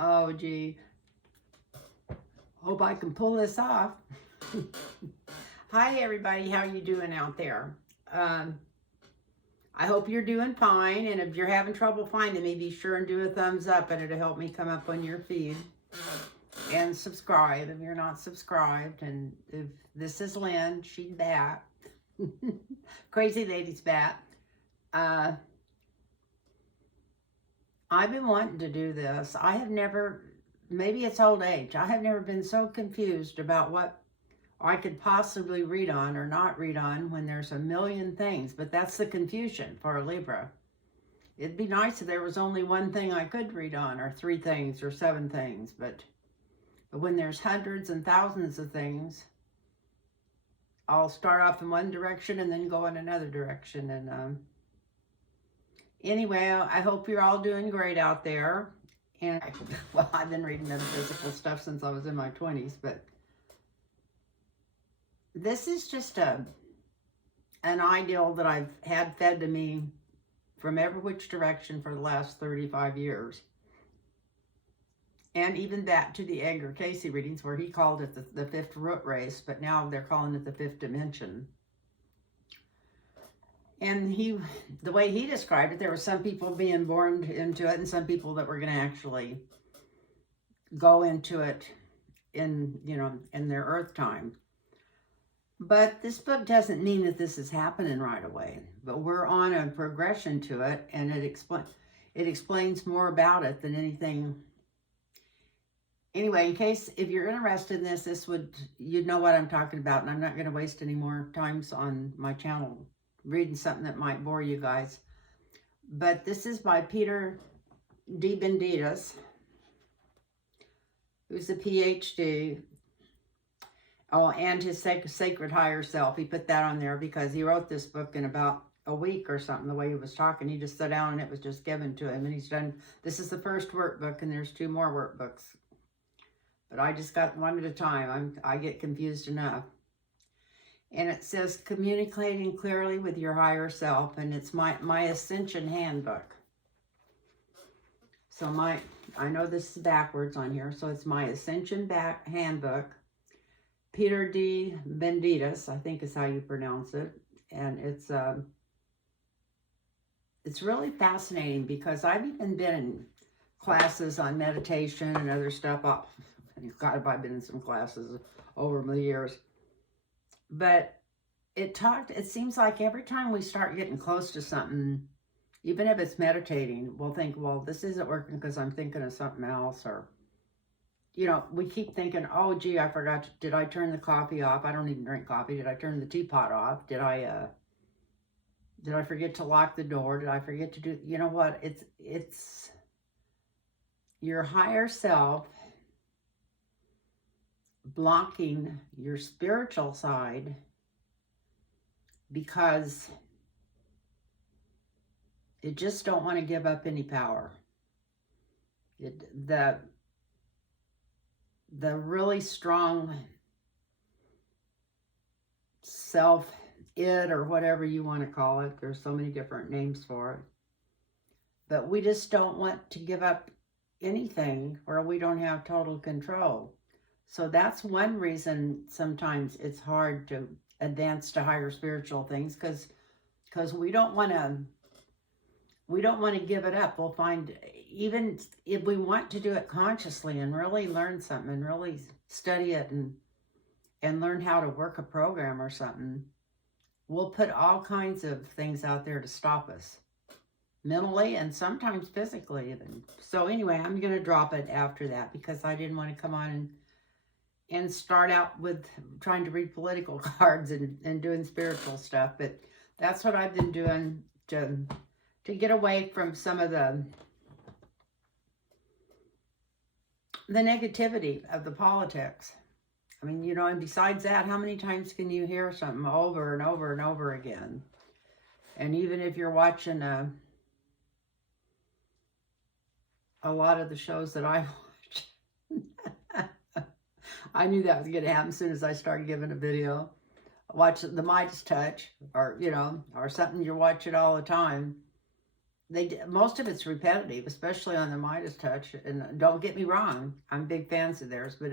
Oh, gee. Hope I can pull this off. Hi, everybody. How you doing out there? I hope you're doing fine. And if you're having trouble finding me, be sure and do a thumbs up, and it'll help me come up on your feed. And subscribe if you're not subscribed. And if this is Lynn, she's back. Crazy lady's back. I've been wanting to do this. I have never, maybe it's old age, I have never been so confused about what I could possibly read on or not read on when there's a million things. But that's the confusion for a Libra. It'd be nice if there was only one thing I could read on, or 3 things, or 7 things. But when there's hundreds and thousands of things, I'll start off in one direction and then go in another direction. And anyway, I hope you're all doing great out there. And, well, I've been reading metaphysical stuff since I was in my 20s, but this is just an ideal that I've had fed to me from every which direction for the last 35 years. And even back to the Edgar Cayce readings, where he called it the 5th root race, but now they're calling it the 5th dimension. And the way he described it, there were some people being born into it and some people that were going to actually go into it in their earth time. But this book doesn't mean that this is happening right away. But we're on a progression to it, and it explains more about it than anything. Anyway, in case if you're interested in this, you'd know what I'm talking about, and I'm not going to waste any more times on my channel reading something that might bore you guys. But this is by Peter Diamandis, who's a PhD. Oh, and his Sacred Higher Self. He put that on there because he wrote this book in about a week or something, the way he was talking. He just sat down and it was just given to him. And he's done, this is the first workbook, and there's 2 more workbooks. But I just got one at a time. I get confused enough. And it says, communicating clearly with your higher self. And it's my Ascension Handbook. So I know this is backwards on here. So it's my Ascension Handbook. Peter Diamandis, I think is how you pronounce it. And it's really fascinating because I've even been in classes on meditation and other stuff. Oh, God, I've been in some classes over the years. But it seems like every time we start getting close to something, even if it's meditating, we'll think, well, this isn't working because I'm thinking of something else. Or, we keep thinking, oh, gee, I forgot. Did I turn the coffee off? I don't even drink coffee. Did I turn the teapot off? Did I forget to lock the door? Did I forget to do, you know what? It's your higher self blocking your spiritual side because it just don't want to give up any power. The really strong self, id, or whatever you want to call it. There's so many different names for it. But we just don't want to give up anything where we don't have total control. So that's one reason sometimes it's hard to advance to higher spiritual things, because we don't want to give it up. We'll find, even if we want to do it consciously and really learn something and really study it and learn how to work a program or something, we'll put all kinds of things out there to stop us, mentally and sometimes physically even. So anyway, I'm going to drop it after that because I didn't want to come on and start out with trying to read political cards and doing spiritual stuff. But that's what I've been doing to get away from some of the negativity of the politics. I mean, and besides that, how many times can you hear something over and over and over again? And even if you're watching a lot of the shows that I watch, I knew that was going to happen as soon as I started giving a video. Watch the Midas Touch, or, or something you're watching all the time. most of it's repetitive, especially on the Midas Touch. And don't get me wrong, I'm big fans of theirs, but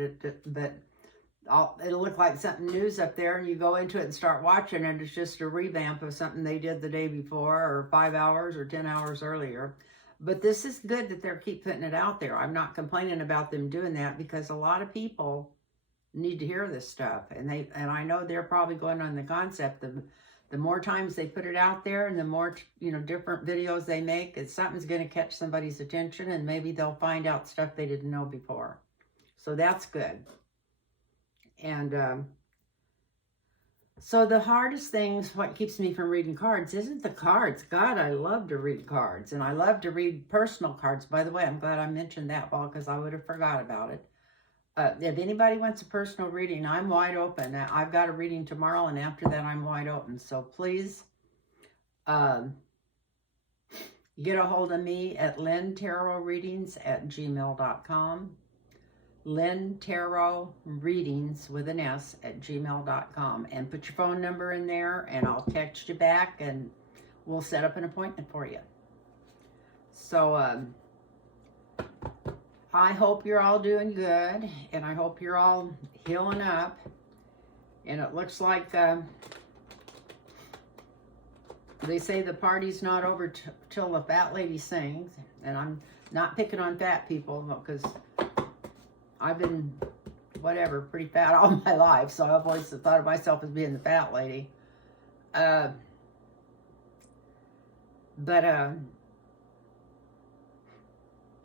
it'll look like something news up there, and you go into it and start watching, and it's just a revamp of something they did the day before, or 5 hours or 10 hours earlier. But this is good that they're keep putting it out there. I'm not complaining about them doing that, because a lot of people need to hear this stuff, and I know they're probably going on the concept of the more times they put it out there, and the more different videos they make, something's going to catch somebody's attention, and maybe they'll find out stuff they didn't know before. So that's good. And so the hardest things, what keeps me from reading cards, isn't the cards. God, I love to read cards, and I love to read personal cards. By the way, I'm glad I mentioned that, Paul, because I would have forgot about it. If anybody wants a personal reading, I'm wide open. I've got a reading tomorrow, and after that, I'm wide open. So please get a hold of me at LynnTarotReadings@gmail.com. LynnTarotReadings with an S @gmail.com. And put your phone number in there, and I'll text you back, and we'll set up an appointment for you. So, I hope you're all doing good, and I hope you're all healing up. And it looks like they say the party's not over till the fat lady sings. And I'm not picking on fat people, because I've been, pretty fat all my life. So I've always thought of myself as being the fat lady.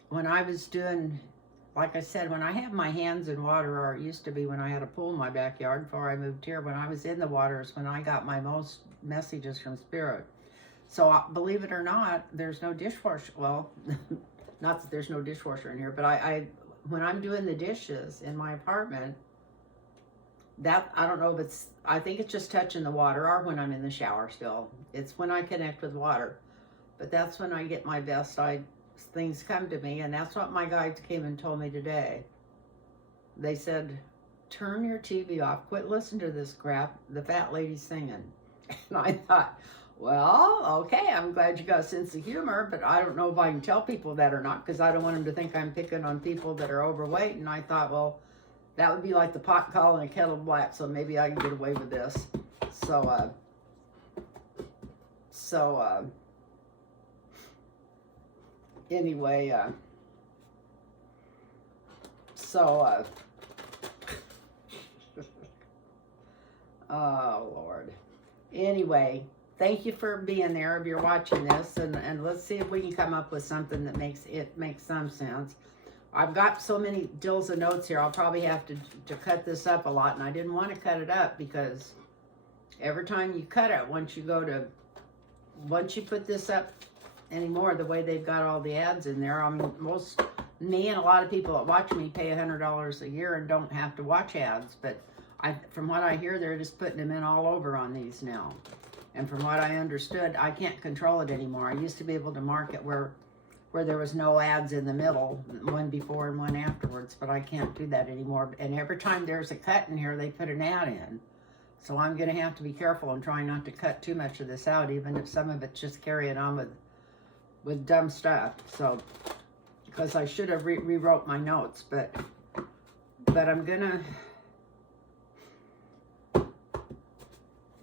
When I was doing, like I said, when I have my hands in water, or it used to be when I had a pool in my backyard before I moved here, when I was in the waters, when I got my most messages from Spirit. So believe it or not, there's no dishwasher. Well, not that there's no dishwasher in here, but when I'm doing the dishes in my apartment, I don't know if I think it's just touching the water, or when I'm in the shower still. It's when I connect with water. But that's when I get my best things come to me, and that's what my guides came and told me today. They said, turn your TV off, quit listening to this crap, the fat lady's singing. And I thought, well, okay, I'm glad you got a sense of humor, but I don't know if I can tell people that or not, because I don't want them to think I'm picking on people that are overweight. And I thought, well, that would be like the pot calling a kettle black, so maybe I can get away with this. Anyway, oh Lord. Anyway, thank you for being there if you're watching this, and let's see if we can come up with something that makes some sense. I've got so many dills of notes here, I'll probably have to cut this up a lot, and I didn't want to cut it up, because every time you cut it, once you put this up anymore, the way they've got all the ads in there, me and a lot of people that watch me pay $100 a year and don't have to watch ads, but from what I hear, they're just putting them in all over on these now. And from what I understood, I can't control it anymore. I used to be able to mark it where there was no ads in the middle, one before and one afterwards, but I can't do that anymore. And every time there's a cut in here, they put an ad in. So I'm going to have to be careful and try not to cut too much of this out, even if some of it's just carrying on with dumb stuff. So, because I should have rewrote my notes, but I'm gonna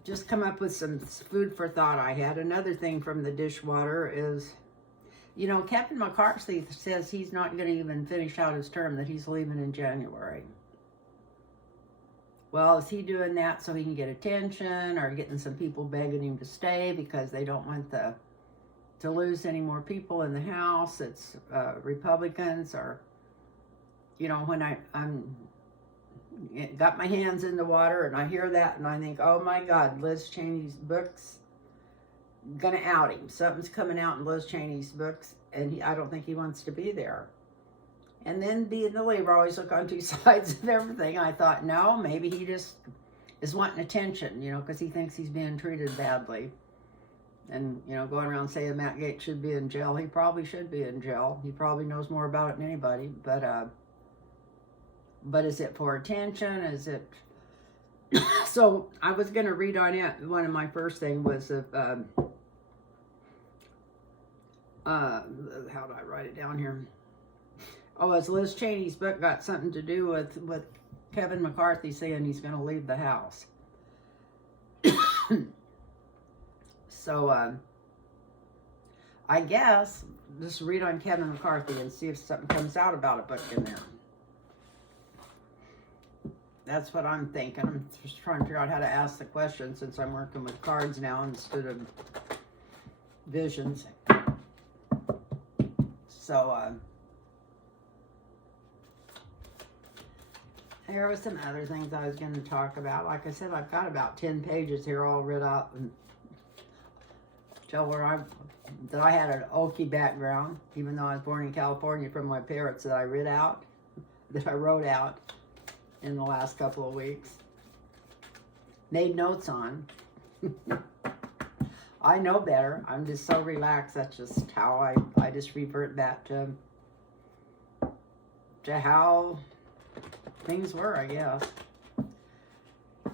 just come up with some food for thought. I had another thing from the dishwater is, Kevin McCarthy says he's not going to even finish out his term, that he's leaving in January. Well, is he doing that so he can get attention, or getting some people begging him to stay because they don't want to lose any more people in the House? It's Republicans, or, when I'm got my hands in the water and I hear that and I think, oh my God, Liz Cheney's book's gonna out him. Something's coming out in Liz Cheney's books, and I don't think he wants to be there. And then being the Libra, always look on two sides of everything. I thought, no, maybe he just is wanting attention, because he thinks he's being treated badly. And, going around saying Matt Gaetz should be in jail. He probably should be in jail. He probably knows more about it than anybody. But is it for attention? Is it... So, I was going to read on it. One of my first thing was How did I write it down here? Oh, it's Liz Cheney's book got something to do with Kevin McCarthy saying he's going to leave the House. So, I guess just read on Kevin McCarthy and see if something comes out about a book in there. That's what I'm thinking. I'm just trying to figure out how to ask the question since I'm working with cards now instead of visions. So, here were some other things I was going to talk about. Like I said, I've got about 10 pages here all read out and tell where I had an Okie background, even though I was born in California, from my parents that I wrote out in the last couple of weeks. Made notes on. I know better. I'm just so relaxed. That's just how I just revert back to how things were, I guess.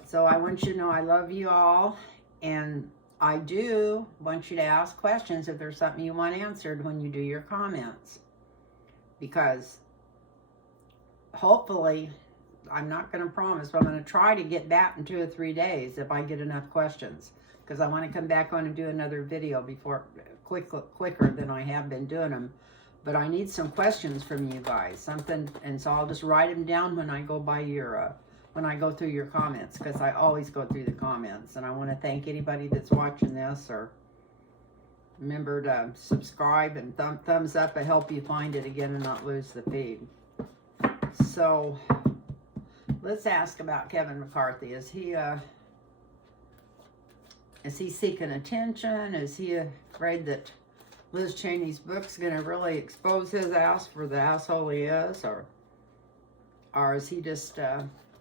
So I want you to know I love you all, and I do want you to ask questions if there's something you want answered when you do your comments, because hopefully, I'm not going to promise, but I'm going to try to get back in 2 or 3 days if I get enough questions, because I want to come back on and do another video before quicker than I have been doing them. But I need some questions from you guys, something, and so I'll just write them down when I go by your when I go through your comments, because I always go through the comments. And I want to thank anybody that's watching this, or remember to subscribe and thumbs up to help you find it again and not lose the feed. So let's ask about Kevin McCarthy. Is he seeking attention? Is he afraid that Liz Cheney's book's going to really expose his ass for the asshole he is? Or is he just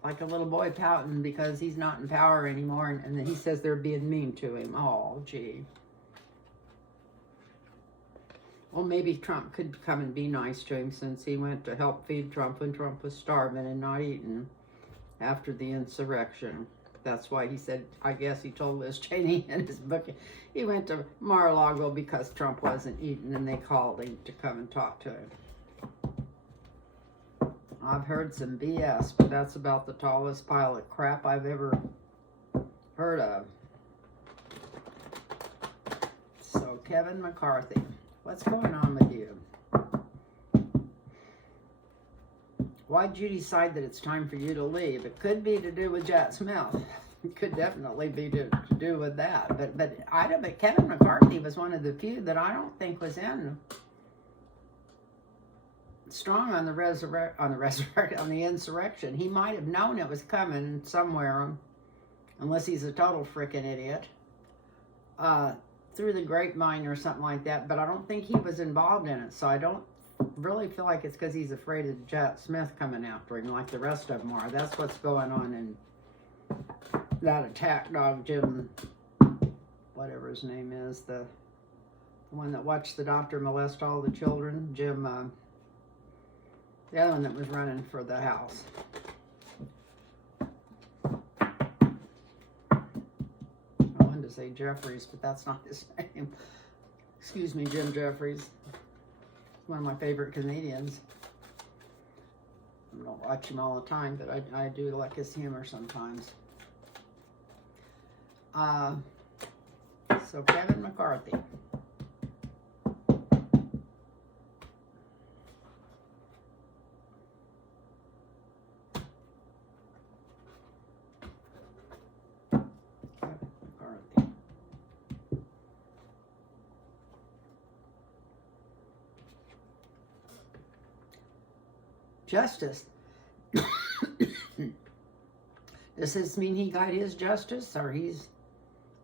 like a little boy pouting because he's not in power anymore, and then he says they're being mean to him? Oh, gee. Well, maybe Trump could come and be nice to him, since he went to help feed Trump when Trump was starving and not eating after the insurrection. That's why he said, I guess he told Liz Cheney in his book, he went to Mar-a-Lago because Trump wasn't eating, and they called him to come and talk to him. I've heard some BS, but that's about the tallest pile of crap I've ever heard of. So, Kevin McCarthy, what's going on with you? Why'd you decide that it's time for you to leave? It could be to do with Jack Smith. It could definitely be to do with that. But Kevin McCarthy was one of the few that I don't think was in strong on the insurrection. He might have known it was coming somewhere, unless he's a total frickin' idiot, through the grapevine or something like that. But I don't think he was involved in it, so I don't really feel like it's because he's afraid of Jack Smith coming after him like the rest of them are. That's what's going on in that attack dog, Jim, whatever his name is, the one that watched the doctor molest all the children, Jim, the other one that was running for the House. I wanted to say Jeffries, but that's not his name. Excuse me, Jim Jeffries. One of my favorite comedians. I don't watch him all the time, but I do like his humor sometimes. So Kevin McCarthy. Justice. Does this mean he got his justice, or he's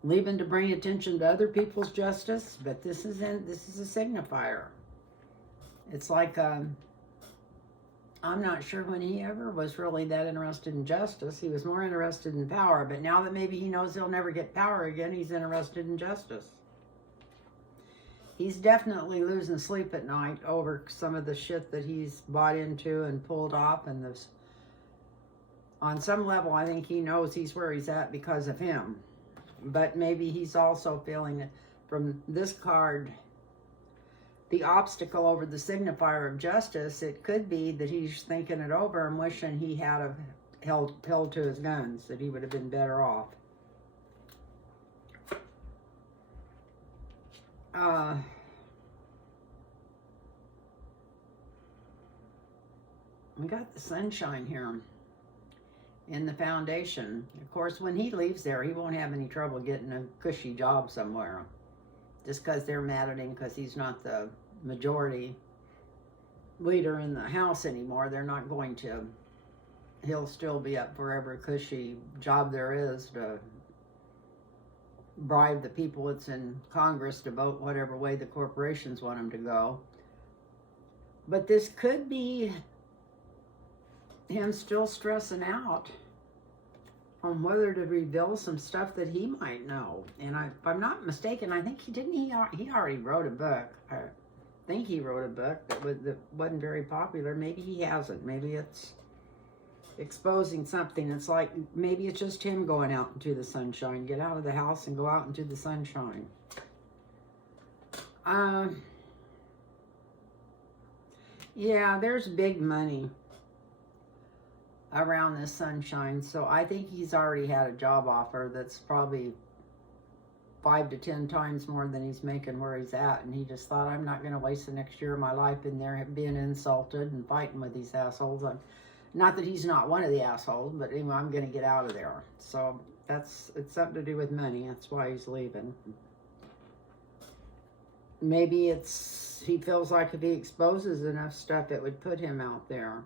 leaving to bring attention to other people's justice? But this is a signifier. It's like I'm not sure when he ever was really that interested in justice. He was more interested in power, but now that maybe he knows he'll never get power again, he's interested in justice. He's definitely losing sleep at night over some of the shit that he's bought into and pulled off. And this, on some level, I think he knows he's where he's at because of him. But maybe he's also feeling it from this card. the obstacle over the signifier of justice, it could be that he's thinking it over and wishing he had a held to his guns, that he would have been better off. We got the sunshine here in the foundation. Of course, when he leaves there, he won't have any trouble getting a cushy job somewhere. Just because they're mad at him because he's not the majority leader in the House anymore, they're not going to. He'll still be up for every cushy job there is to bribe the people that's in Congress to vote whatever way the corporations want him to go. But this could be him still stressing out on whether to reveal some stuff that he might know. And if I'm not mistaken, I think he already wrote a book. I think he wrote a book that wasn't very popular. Maybe he hasn't. Maybe it's exposing something. It's like, maybe it's just him going out into the sunshine. Get out of the house and go out into the sunshine. Yeah, there's big money around this sunshine, so I think he's already had a job offer that's probably 5 to 10 times more than he's making where he's at, and he just thought, I'm not going to waste the next year of my life in there being insulted and fighting with these assholes. Not that he's not one of the assholes, but anyway, I'm going to get out of there. So it's something to do with money. That's why he's leaving. Maybe he feels like if he exposes enough stuff, it would put him out there.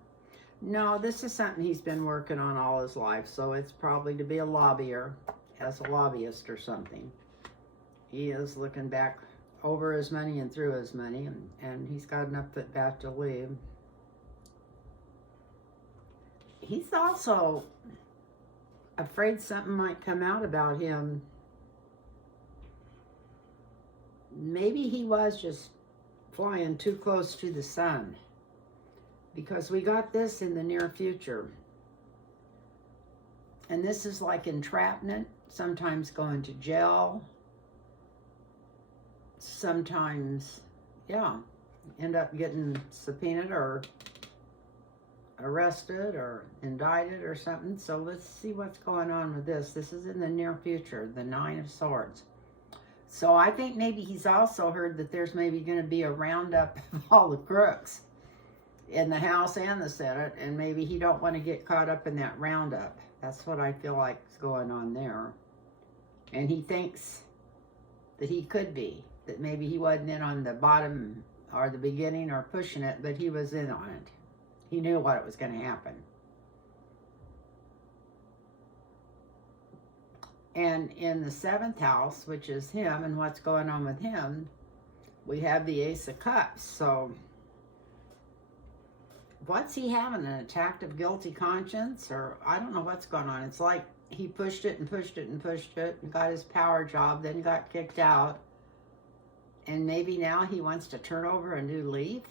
No, this is something he's been working on all his life, so it's probably to be a lobbyer, as a lobbyist or something. He is looking back over his money and through his money, and he's got enough back to leave. He's also afraid something might come out about him. Maybe he was just flying too close to the sun. Because we got this in the near future. And this is like entrapment, sometimes going to jail, sometimes, yeah, end up getting subpoenaed or arrested or indicted or something. So let's see what's going on with this. This is in the near future, the 9 of Swords. So I think maybe he's also heard that there's maybe going to be a roundup of all the crooks in the House and the Senate, and maybe he don't want to get caught up in that roundup. That's what I feel like is going on there. And he thinks that he could be, that maybe he wasn't in on the bottom or the beginning or pushing it, but he was in on it. He knew what was going to happen. And in the 7th house, which is him and what's going on with him, we have the Ace of Cups. So what's he having, an attack of guilty conscience? Or I don't know what's going on. It's like he pushed it and pushed it and pushed it and got his power job, then got kicked out. And maybe now he wants to turn over a new leaf.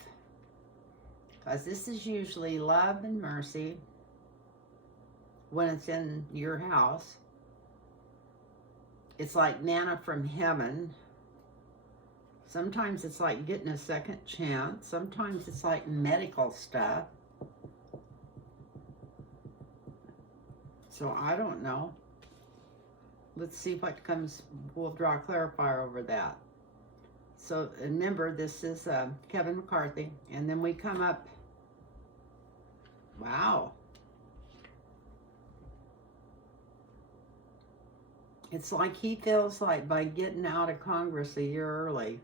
Because this is usually love and mercy when it's in your house. It's like manna from heaven. Sometimes it's like getting a second chance. Sometimes it's like medical stuff. So I don't know. Let's see what comes. We'll draw a clarifier over that. So remember, this is Kevin McCarthy. And then we come up. Wow. It's like he feels like by getting out of Congress a year early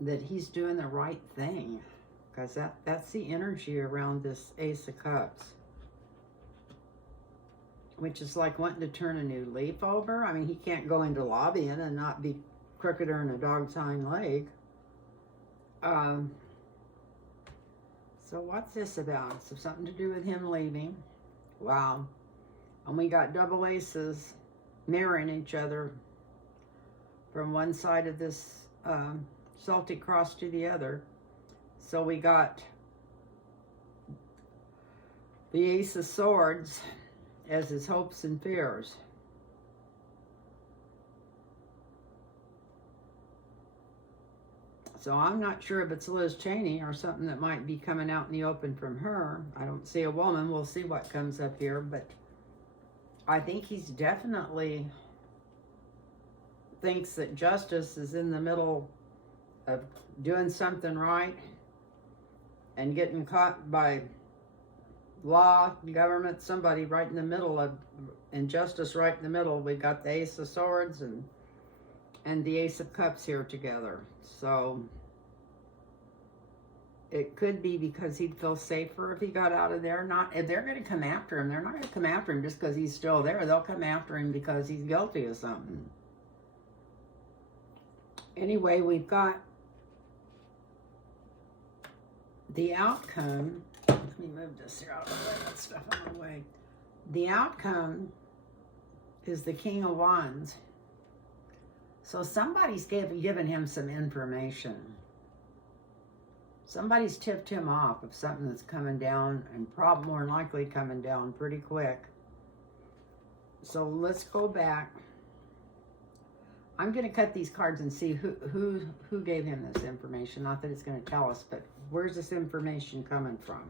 that he's doing the right thing. Because that's the energy around this Ace of Cups. Which is like wanting to turn a new leaf over. I mean, he can't go into lobbying and not be crookeder than a dog's hind leg. So what's this about? So something to do with him leaving. Wow. And we got double aces mirroring each other from one side of this Celtic cross to the other. So we got the Ace of Swords as his hopes and fears. So I'm not sure if it's Liz Cheney or something that might be coming out in the open from her. I don't see a woman. We'll see what comes up here. But I think he's definitely thinks that Justice is in the middle of doing something right and getting caught by law, government, somebody right in the middle of, and Justice right in the middle. We got the Ace of Swords and the Ace of Cups here together. So it could be because he'd feel safer if he got out of there. Not if they're going to come after him. They're not going to come after him just because he's still there. They'll come after him because he's guilty of something. Anyway, we've got the outcome. Let me move this here out of the way. That stuff out of the way. The outcome is the King of Wands. So somebody's given him some information. Somebody's tipped him off of something that's coming down, and probably more than likely coming down pretty quick. So let's go back. I'm going to cut these cards and see who gave him this information. Not that it's going to tell us, but where's this information coming from?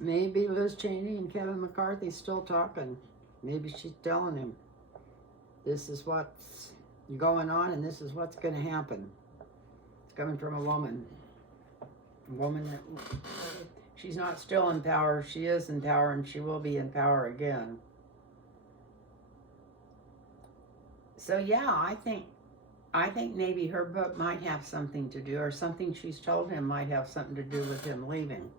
Maybe Liz Cheney and Kevin McCarthy still talking. Maybe she's telling him, this is what's going on and this is what's going to happen. It's coming from a woman. A woman that, she's not still in power. She is in power and she will be in power again. So yeah, I think maybe her book might have something to do, or something she's told him might have something to do with him leaving.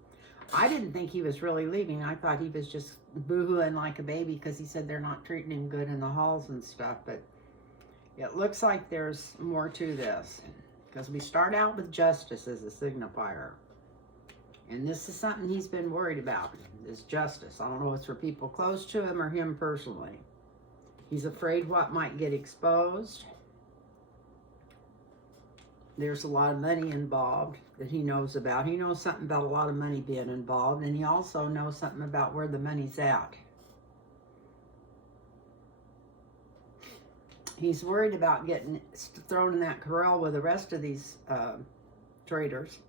I didn't think he was really leaving. I thought he was just boo-hooing like a baby because he said they're not treating him good in the halls and stuff. But it looks like there's more to this, because we start out with Justice as a signifier. And this is something he's been worried about, is justice. I don't know if it's for people close to him or him personally. He's afraid what might get exposed. There's a lot of money involved that he knows about. He knows something about a lot of money being involved, and he also knows something about where the money's at. He's worried about getting thrown in that corral with the rest of these traders,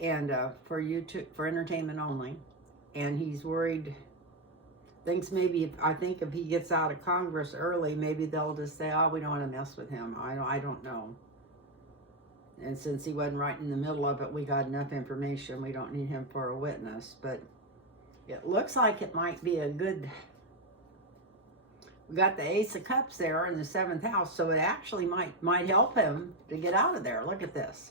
and for entertainment only. And he's worried, thinks maybe, I think if he gets out of Congress early, maybe they'll just say, oh, we don't want to mess with him. I don't know. And since he wasn't right in the middle of it, we got enough information. We don't need him for a witness. But it looks like it might be a good... We got the Ace of Cups there in the 7th house, so it actually might help him to get out of there. Look at this.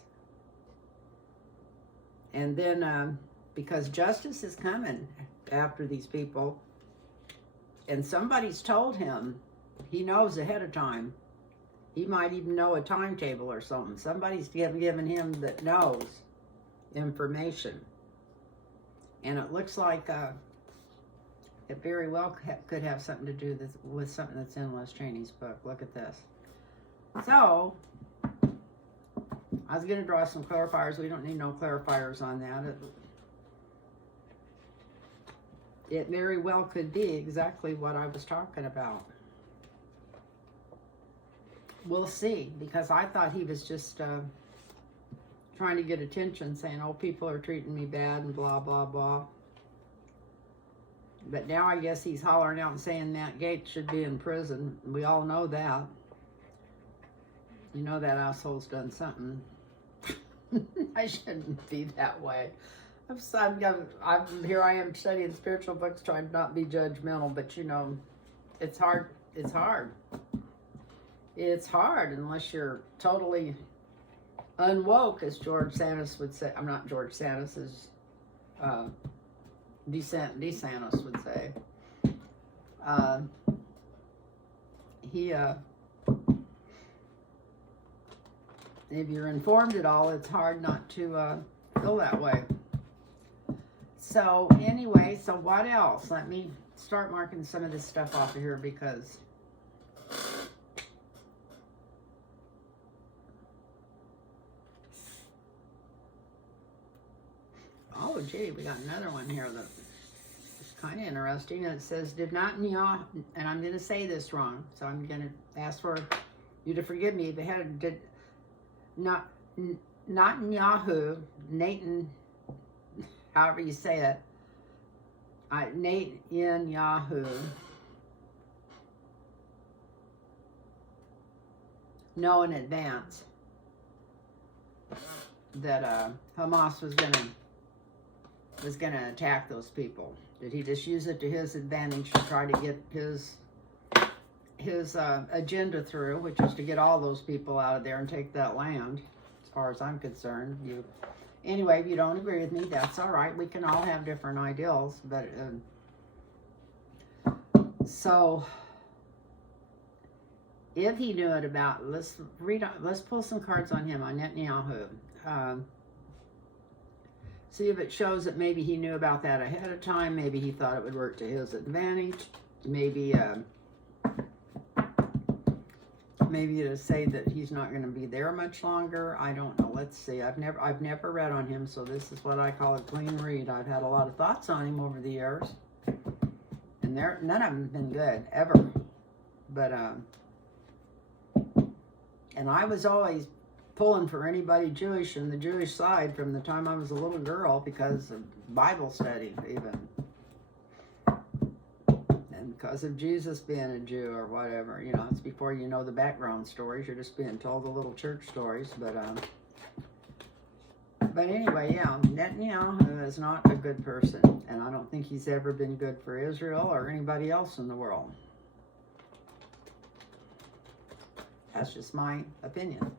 And then, because justice is coming after these people, and somebody's told him, he knows ahead of time. He might even know a timetable or something. Somebody's given him that knows information. And it looks like it very well could have something to do with something that's in Liz Cheney's book. Look at this. So, I was going to draw some clarifiers. We don't need no clarifiers on that. It very well could be exactly what I was talking about. We'll see, because I thought he was just trying to get attention, saying, oh, people are treating me bad and blah, blah, blah. But now I guess he's hollering out and saying Matt Gaetz should be in prison. We all know that. You know that asshole's done something. I shouldn't be that way. Here I am studying spiritual books, trying to not be judgmental, but you know, it's hard. It's hard. It's hard unless you're totally unwoke, as George Santos would say. I'm not George Santos, as DeSantis would say. If you're informed at all, it's hard not to feel that way. So anyway, so what else? Let me start marking some of this stuff off of here, because oh gee, we got another one here that just kind of interesting. And it says, did not Netanyahu, and I'm going to say this wrong, so I'm going to ask for you to forgive me. But did not Netanyahu, Nathan, however you say it, Netanyahu, know in advance that Hamas was gonna attack those people? Did he just use it to his advantage to try to get his agenda through, which is to get all those people out of there and take that land? As far as I'm concerned, anyway, if you don't agree with me, that's all right. We can all have different ideals, but so if he knew it about, let's pull some cards on him, on Netanyahu. See if it shows that maybe he knew about that ahead of time. Maybe he thought it would work to his advantage. Maybe to say that he's not going to be there much longer. I don't know. Let's see. I've never read on him, so this is what I call a clean read. I've had a lot of thoughts on him over the years, and none of them have been good ever. But and I was always pulling for anybody Jewish and the Jewish side from the time I was a little girl because of Bible study, even. And because of Jesus being a Jew or whatever. You know, it's before you know the background stories. You're just being told the little church stories. But anyway, yeah, Netanyahu is not a good person. And I don't think he's ever been good for Israel or anybody else in the world. That's just my opinion.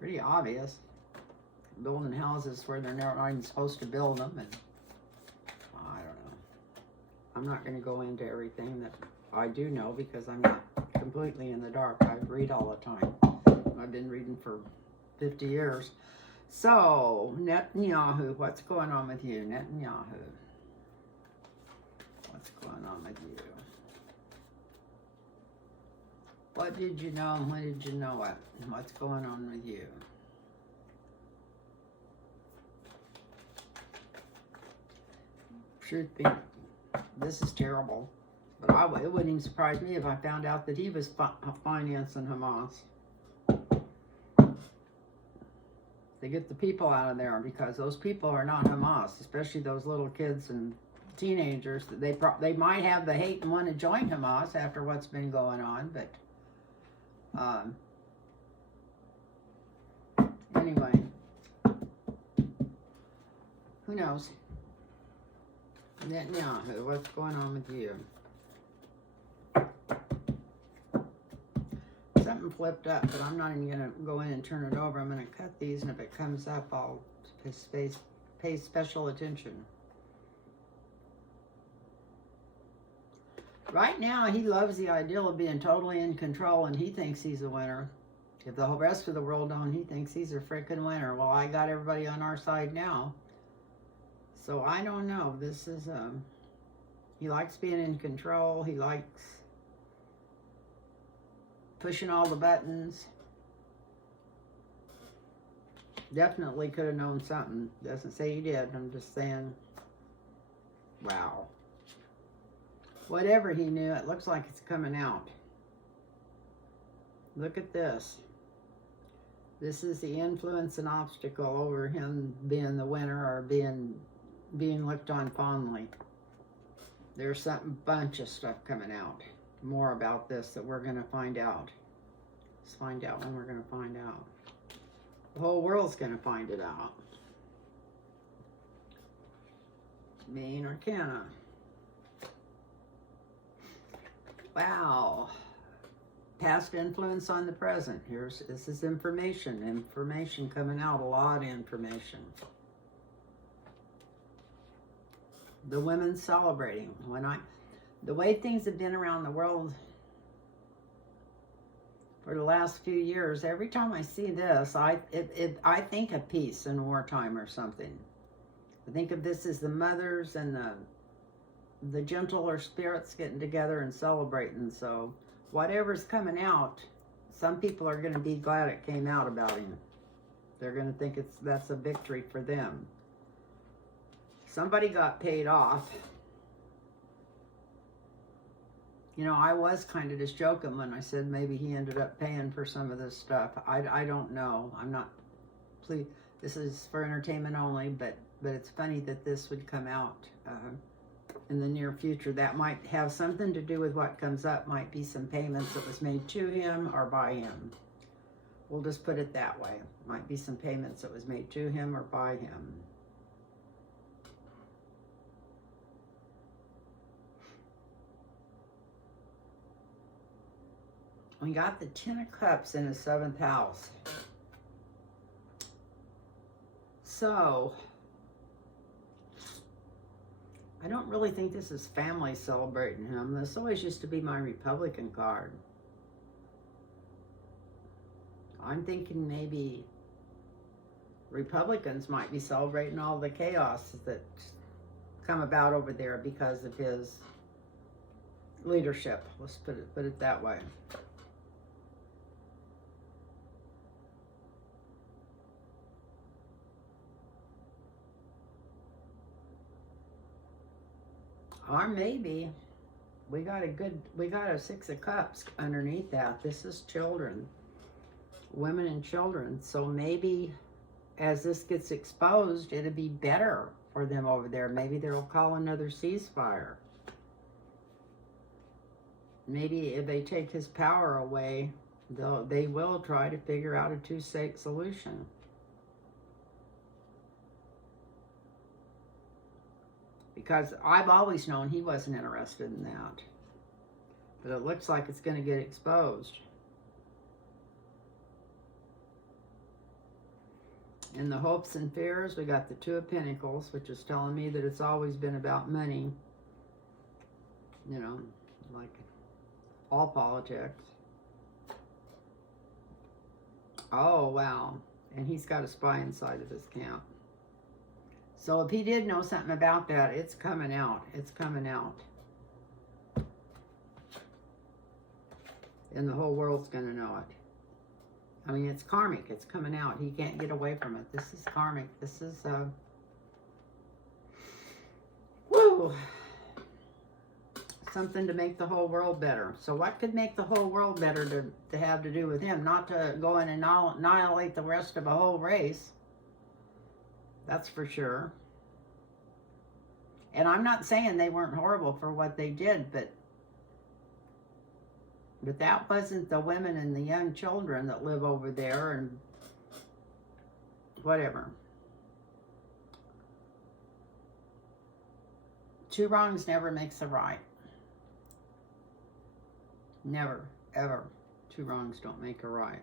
Pretty obvious. Building houses where they're not even supposed to build them, and I don't know. I'm not going to go into everything that I do know because I'm not completely in the dark. I read all the time. I've been reading for 50 years. So, Netanyahu, what's going on with you? Netanyahu. What's going on with you? What did you know and when did you know it? What's going on with you? Truth be, this is terrible. But it wouldn't even surprise me if I found out that he was financing Hamas. They get the people out of there because those people are not Hamas, especially those little kids and teenagers. They might have the hate and want to join Hamas after what's been going on, but anyway, who knows? Netanyahu, what's going on with you? Something flipped up, but I'm not even going to go in and turn it over. I'm going to cut these, and if it comes up, I'll pay special attention. Right now, he loves the ideal of being totally in control, and he thinks he's a winner. If the whole rest of the world don't, he thinks he's a freaking winner. Well, I got everybody on our side now. So I don't know. This is, he likes being in control. He likes pushing all the buttons. Definitely could have known something. Doesn't say he did. I'm just saying, wow. Whatever he knew, it looks like it's coming out. Look at this. This is the influence and obstacle over him being the winner or being looked on fondly. There's a bunch of stuff coming out. More about this that we're going to find out. Let's find out when we're going to find out. The whole world's going to find it out. Main Arcana. Wow. Past influence on the present. This is information. Information coming out. A lot of information. The women celebrating. The way things have been around the world for the last few years, every time I see this, I think of peace in wartime or something. I think of this as the mothers and the gentler spirits getting together and celebrating. So whatever's coming out some people are going to be glad it came out about him. They're going to think that's a victory for them. Somebody got paid off. You know, I was kind of just joking when I said maybe he ended up paying for some of this stuff. I don't know. I'm not, please, this is for entertainment only, but it's funny that this would come out in the near future. That might have something to do with what comes up. Might be some payments that was made to him or by him. We'll just put it that way. Might be some payments that was made to him or by him. We got the Ten of Cups in the 7th house. So, I don't really think this is family celebrating him. This always used to be my Republican card. I'm thinking maybe Republicans might be celebrating all the chaos that come about over there because of his leadership. Let's put it that way. Or maybe we got a 6 of Cups underneath that. This is children, women and children. So maybe as this gets exposed, it'll be better for them over there. Maybe they'll call another ceasefire. Maybe if they take his power away, they will try to figure out a two-state solution. Because I've always known he wasn't interested in that. But it looks like it's going to get exposed. In the hopes and fears, we got the 2 of Pentacles, which is telling me that it's always been about money. You know, like all politics. Oh, wow. And he's got a spy inside of his camp. So if he did know something about that, it's coming out. It's coming out. And the whole world's going to know it. I mean, it's karmic. It's coming out. He can't get away from it. This is karmic. This is, woo! Something to make the whole world better. So what could make the whole world better to have to do with him? Not to go and annihilate the rest of a whole race. That's for sure. And I'm not saying they weren't horrible for what they did, but that wasn't the women and the young children that live over there and whatever. 2 wrongs never makes a right. Never, ever. 2 wrongs don't make a right.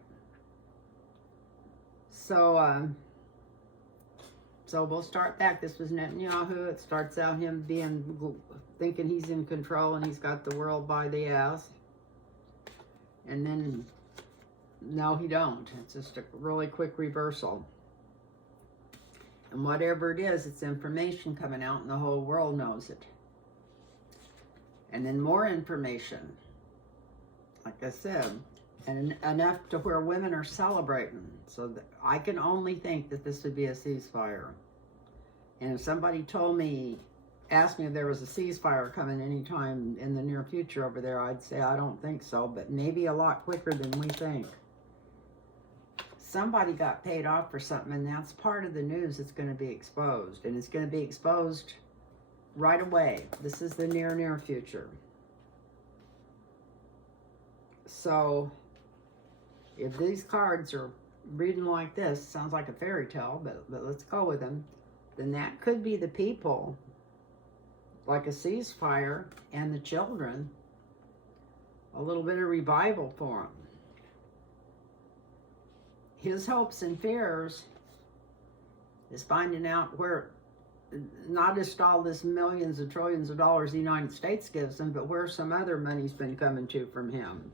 So, so we'll start back. This was Netanyahu. It starts out him thinking he's in control and he's got the world by the ass. And then, no, he don't. It's just a really quick reversal. And whatever it is, it's information coming out and the whole world knows it. And then more information. Like I said, and enough to where women are celebrating. So I can only think that this would be a ceasefire. And if somebody asked me if there was a ceasefire coming anytime in the near future over there, I'd say I don't think so, but maybe a lot quicker than we think. Somebody got paid off for something, and that's part of the news that's going to be exposed. And it's going to be exposed right away. This is the near future. So, if these cards are reading like this, sounds like a fairy tale, but let's go with them, then that could be the people, like a ceasefire, and the children, a little bit of revival for them. His hopes and fears is finding out where, not just all this millions and trillions of dollars the United States gives him, but where some other money's been coming to from him.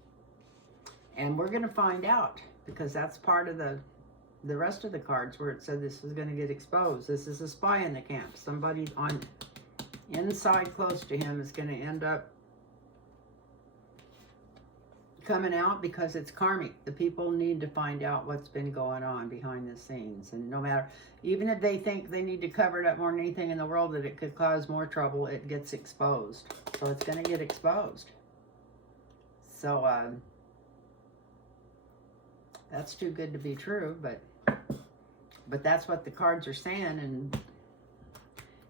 And we're going to find out, because that's part of the rest of the cards where it said this is going to get exposed. This is a spy in the camp. Somebody on inside close to him is going to end up coming out because it's karmic. The people need to find out what's been going on behind the scenes. And no matter, even if they think they need to cover it up more than anything in the world, that it could cause more trouble, it gets exposed. So it's going to get exposed. So that's too good to be true, but that's what the cards are saying. And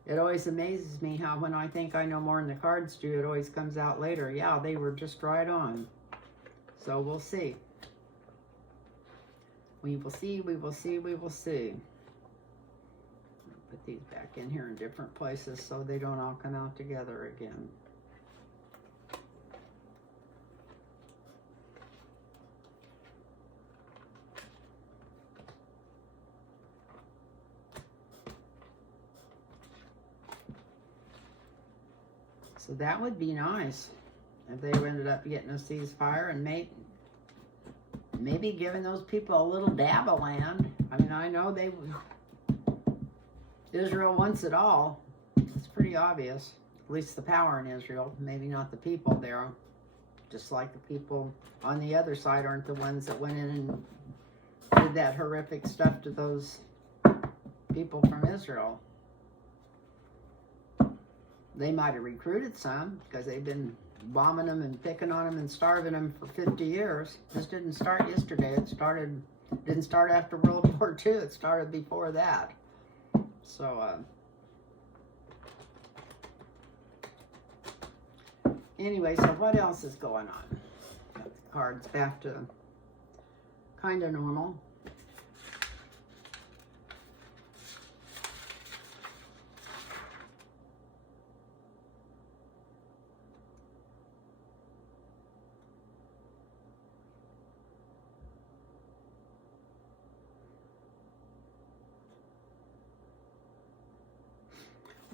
it always amazes me how when I think I know more than the cards do, it always comes out later. Yeah, they were just right on. So we'll see. We will see, we will see, we will see. Put these back in here in different places so they don't all come out together again. So that would be nice if they ended up getting a ceasefire and maybe giving those people a little dab of land. I mean, I know Israel wants it all. It's pretty obvious. At least the power in Israel. Maybe not the people there. Just like the people on the other side aren't the ones that went in and did that horrific stuff to those people from Israel. They might have recruited some because they've been bombing them and picking on them and starving them for 50 years. This didn't start yesterday. Didn't start after World War II. It started before that. So, anyway, so what else is going on? Got the cards back to kind of normal.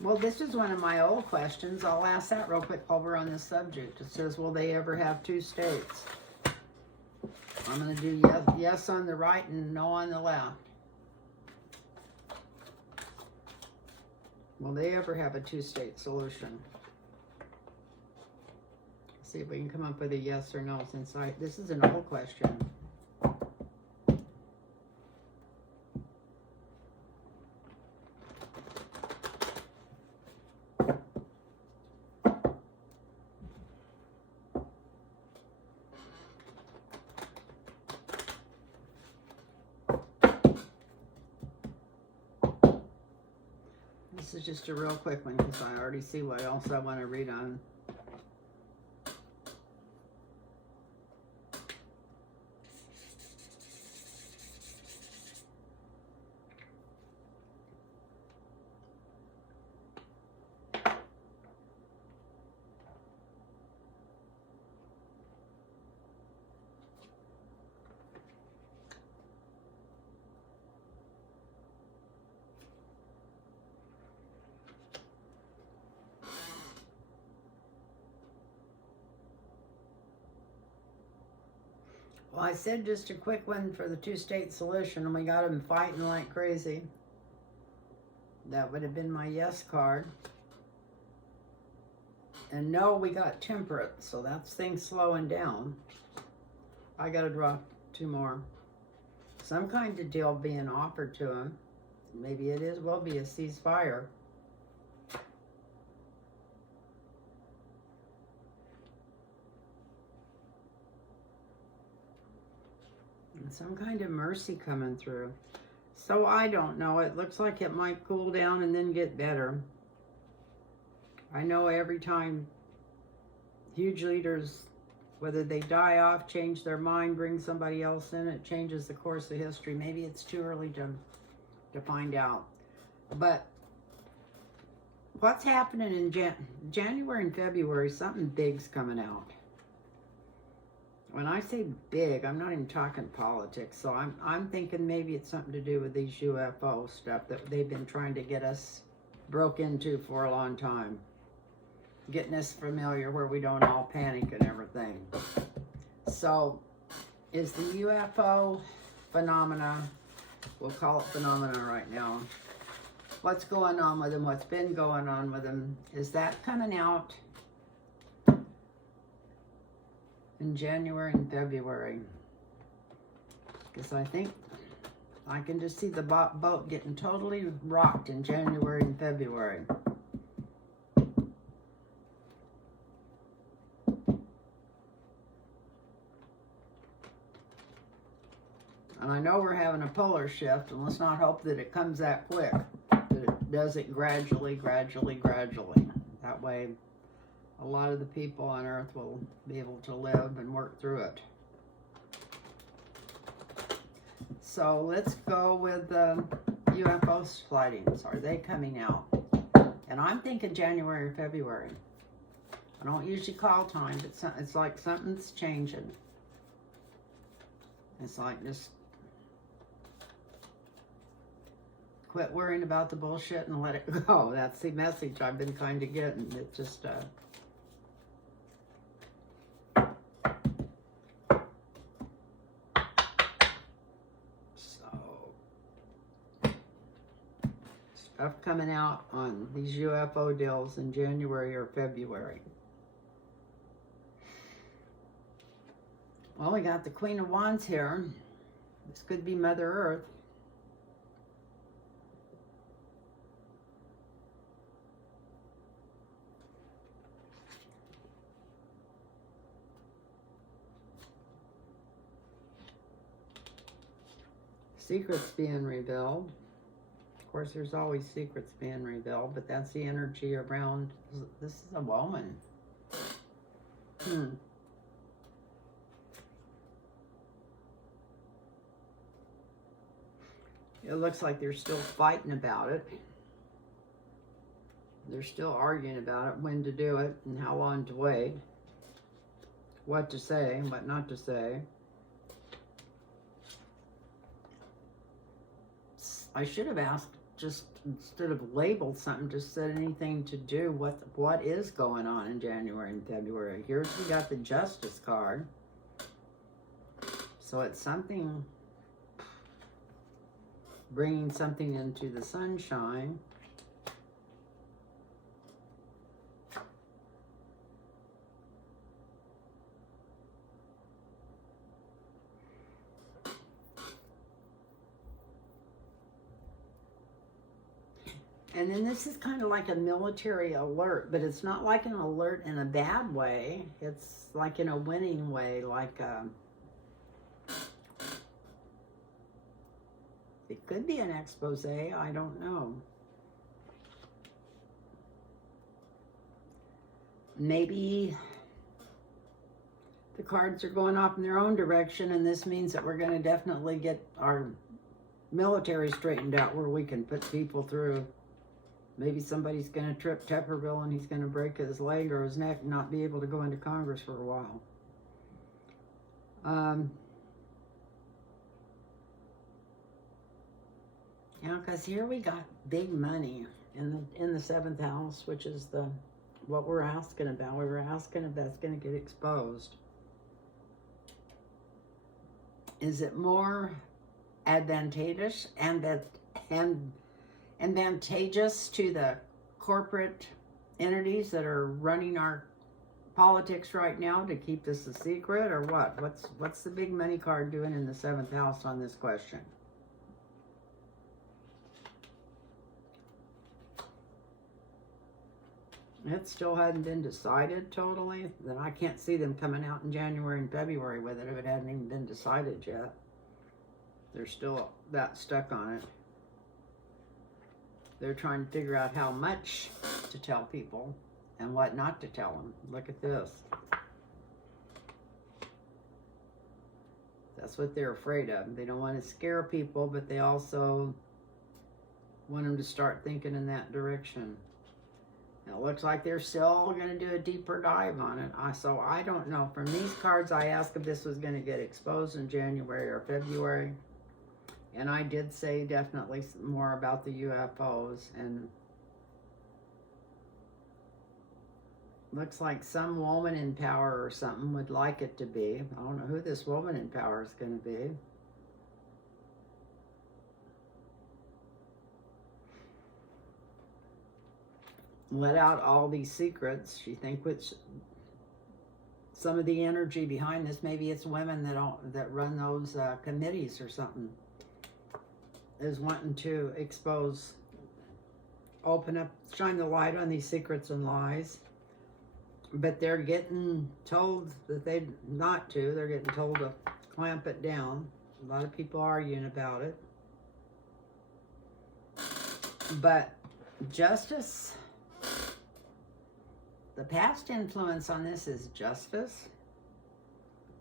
Well, this is one of my old questions. I'll ask that real quick while we're on this subject. It says, will they ever have two states? I'm going to do yes on the right and no on the left. Will they ever have a two-state solution? See if we can come up with a yes or no, since this is an old question. This is just a real quick one because I already see what else I want to read on. Well, I said just a quick one for the two-state solution, and we got them fighting like crazy. That would have been my yes card. And no, we got temperate, so that's things slowing down. I got to draw two more. Some kind of deal being offered to them. Maybe it will be a ceasefire. Some kind of mercy coming through. So I don't know. It looks like it might cool down and then get better. I know every time huge leaders, whether they die off, change their mind, bring somebody else in, it changes the course of history. Maybe it's too early to find out. But what's happening in January and February, something big's coming out. When I say big, I'm not even talking politics. So I'm thinking maybe it's something to do with these UFO stuff that they've been trying to get us broke into for a long time. Getting us familiar where we don't all panic and everything. So is the UFO phenomena, we'll call it phenomena right now, what's going on with them, what's been going on with them, is that coming out in January and February. Because I think I can just see the boat getting totally rocked in January and February. And I know we're having a polar shift, and let's not hope that it comes that quick. That it does it gradually, gradually, gradually. That way, a lot of the people on Earth will be able to live and work through it. So let's go with UFO sightings. Are they coming out? And I'm thinking January or February. I don't usually call time, but it's like something's changing. It's like just quit worrying about the bullshit and let it go. That's the message I've been kind of getting. It just stuff coming out on these UFO deals in January or February. Well, we got the Queen of Wands here. This could be Mother Earth. Secrets being revealed. Of course, there's always secrets being revealed, but that's the energy around. This is a woman. It looks like they're still fighting about it. They're still arguing about it, when to do it and how long to wait, what to say and what not to say. I should have asked, just instead of labeled something, just said anything to do with what is going on in January and February. Here's, we got the Justice card. So it's something, bringing something into the sunshine. And then this is kind of like a military alert, but it's not like an alert in a bad way. It's like in a winning way, like it could be an expose, I don't know. Maybe the cards are going off in their own direction, and this means that we're going to definitely get our military straightened out where we can put people through. Maybe somebody's going to trip Tepperville and he's going to break his leg or his neck and not be able to go into Congress for a while. Yeah, because here we got big money in the seventh house, which is what we're asking about. We were asking if that's going to get exposed. Is it more advantageous advantageous to the corporate entities that are running our politics right now to keep this a secret, or what? What's the big money card doing in the seventh house on this question? It still hadn't been decided totally. Then I can't see them coming out in January and February with it if it hadn't even been decided yet. They're still that stuck on it. They're trying to figure out how much to tell people and what not to tell them. Look at this. That's what they're afraid of. They don't want to scare people, but they also want them to start thinking in that direction. It looks like they're still going to do a deeper dive on it. So I don't know. From these cards, I asked if this was going to get exposed in January or February. And I did say definitely more about the UFOs. And looks like some woman in power or something would like it to be. I don't know who this woman in power is going to be. Let out all these secrets. She thinks some of the energy behind this, maybe it's women that run those committees or something, is wanting to expose, open up, shine the light on these secrets and lies. But they're getting told that they not to. They're getting told to clamp it down. A lot of people arguing about it. But justice, the past influence on this is justice.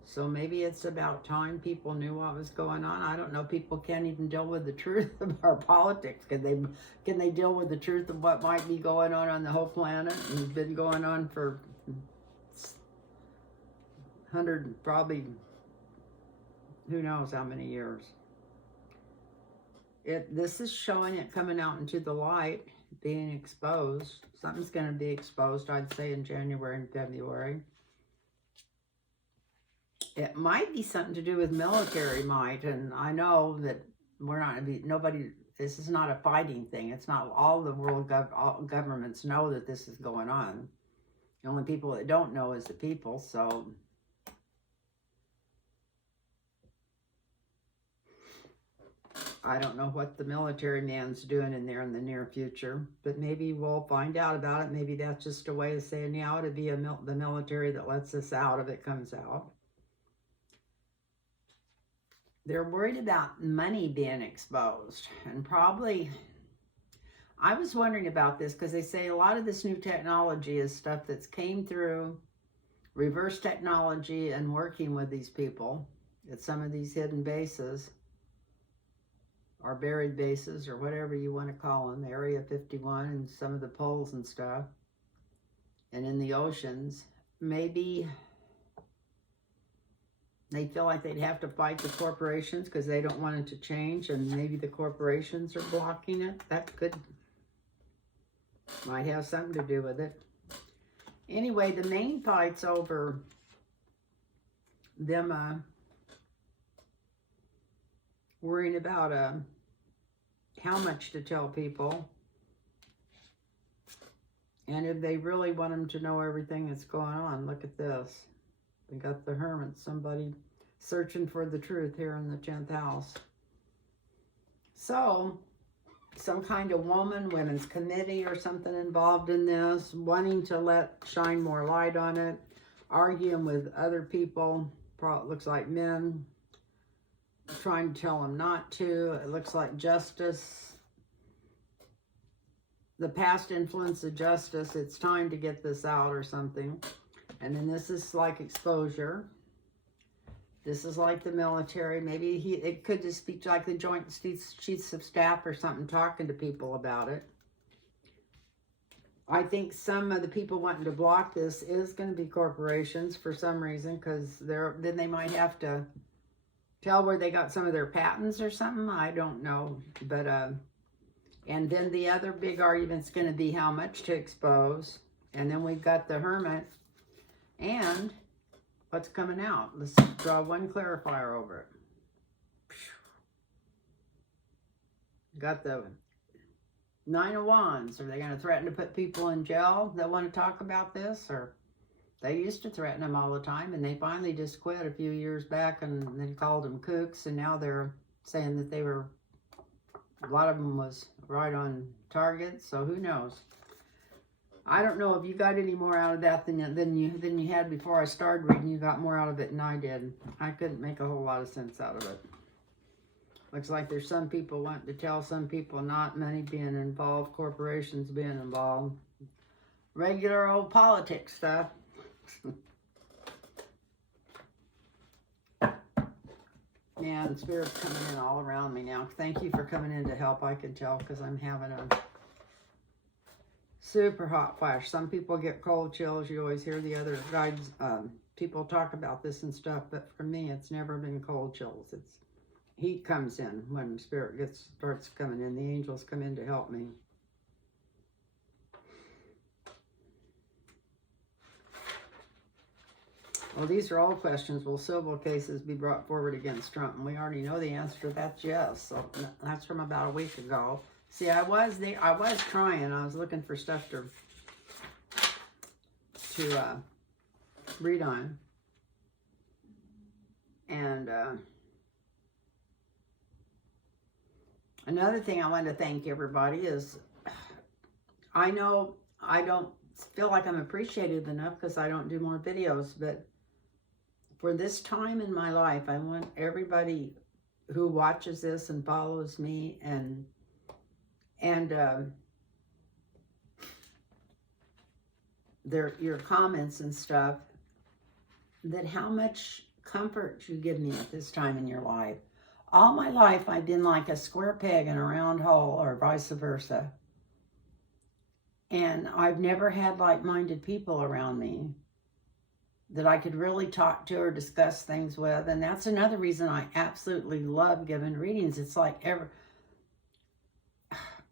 So maybe it's about time people knew what was going on. I don't know. People can't even deal with the truth of our politics. Can they deal with the truth of what might be going on the whole planet and has been going on for 100, probably, who knows how many years. This is showing it coming out into the light, being exposed. Something's going to be exposed, I'd say, in January and February. It might be something to do with military might, and I know that we're not going to be, nobody, this is not a fighting thing. It's not all the world governments know that this is going on. The only people that don't know is the people, so I don't know what the military man's doing in there in the near future, but maybe we'll find out about it. Maybe that's just a way of saying, yeah, it'd be the military that lets us out if it comes out. They're worried about money being exposed, and probably, I was wondering about this because they say a lot of this new technology is stuff that's came through reverse technology and working with these people at some of these hidden bases, or buried bases, or whatever you want to call them, Area 51 and some of the poles and stuff, and in the oceans. Maybe they feel like they'd have to fight the corporations because they don't want it to change, and maybe the corporations are blocking it. That might have something to do with it. Anyway, the main fight's over them worrying about how much to tell people, and if they really want them to know everything that's going on. Look at this. We got the Hermit, somebody searching for the truth here in the 10th house. So, some kind of women's committee or something involved in this, wanting to shine more light on it, arguing with other people, probably looks like men, trying to tell them not to. It looks like justice, the past influence of justice, it's time to get this out or something. And then this is like exposure. This is like the military. Maybe it could just be like the Joint Chiefs of Staff or something, talking to people about it. I think some of the people wanting to block this is going to be corporations for some reason, because then they might have to tell where they got some of their patents or something. I don't know. But and then the other big argument's going to be how much to expose. And then we've got the Hermit. And what's coming out? Let's draw one clarifier over it. Got the Nine of Wands. Are they going to threaten to put people in jail that want to talk about this? Or they used to threaten them all the time, and they finally just quit a few years back and then called them kooks, and now they're saying that a lot of them was right on target, so who knows? I don't know if you got any more out of that than you had before I started reading. You got more out of it than I did. I couldn't make a whole lot of sense out of it. Looks like there's some people wanting to tell, some people not. Money being involved, corporations being involved. Regular old politics stuff. Yeah, the Spirit's coming in all around me now. Thank you for coming in to help. I can tell because I'm having a super hot flash. Some people get cold chills. You always hear the other guides, people talk about this and stuff, but for me, it's never been cold chills. It's heat comes in when Spirit starts coming in. The angels come in to help me. Well, these are all questions. Will civil cases be brought forward against Trump? And we already know the answer to that's yes. So that's from about a week ago. See, I was trying. I was looking for stuff to read on. And another thing I want to thank everybody is, I know I don't feel like I'm appreciated enough because I don't do more videos, but for this time in my life, I want everybody who watches this and follows me and your comments and stuff, that how much comfort you give me at this time in your life. All my life, I've been like a square peg in a round hole, or vice versa. And I've never had like-minded people around me that I could really talk to or discuss things with. And that's another reason I absolutely love giving readings. It's like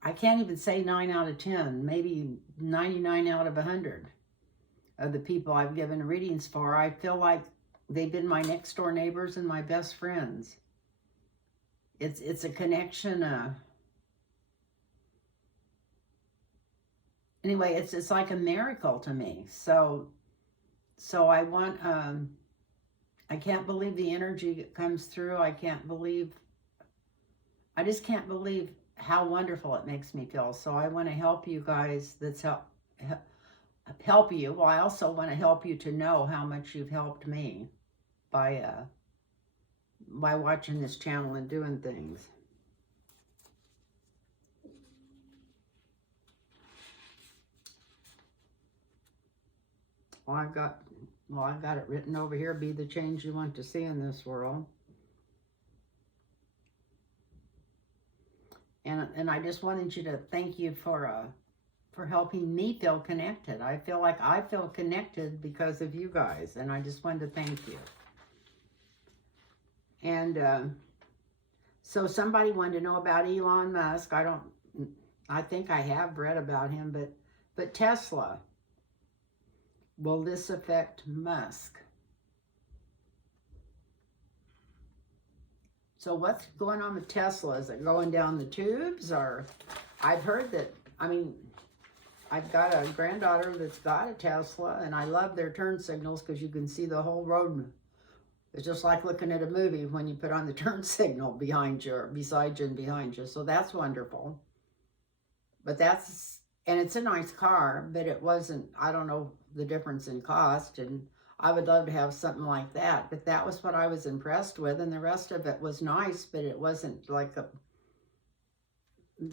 I can't even say 9 out of 10, maybe 99 out of 100 of the people I've given readings for, I feel like they've been my next door neighbors and my best friends. It's a connection. Anyway, it's like a miracle to me. So I want, I can't believe the energy that comes through. I just can't believe how wonderful it makes me feel. So I want to help you guys. Help you. Well, I also want to help you to know how much you've helped me by watching this channel and doing things. Well, I've got it written over here. Be the change you want to see in this world. And I just wanted you to thank you for helping me feel connected. I feel like I feel connected because of you guys, and I just wanted to thank you. And so somebody wanted to know about Elon Musk. I think I have read about him, but Tesla, will this affect Musk? So what's going on with Tesla? Is it going down the tubes? Or I've heard that, I mean, I've got a granddaughter that's got a Tesla, and I love their turn signals because you can see the whole road. It's just like looking at a movie when you put on the turn signal behind you, or beside you and behind you. So that's wonderful. But and it's a nice car, but it wasn't, I don't know the difference in cost, and I would love to have something like that. But that was what I was impressed with, and the rest of it was nice, but it wasn't like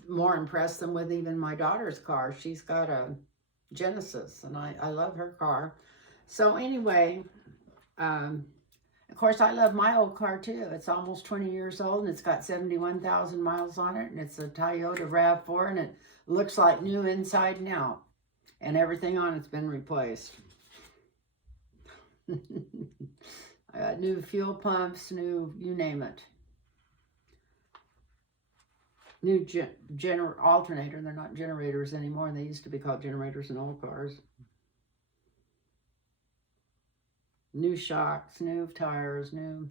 more impressed than with even my daughter's car. She's got a Genesis, and I love her car. So anyway, of course, I love my old car too. It's almost 20 years old, and it's got 71,000 miles on it, and it's a Toyota RAV4, and it looks like new inside and out, and everything on it's been replaced. I got new fuel pumps, new, you name it. New alternator. They're not generators anymore. They used to be called generators in old cars. New shocks, new tires, new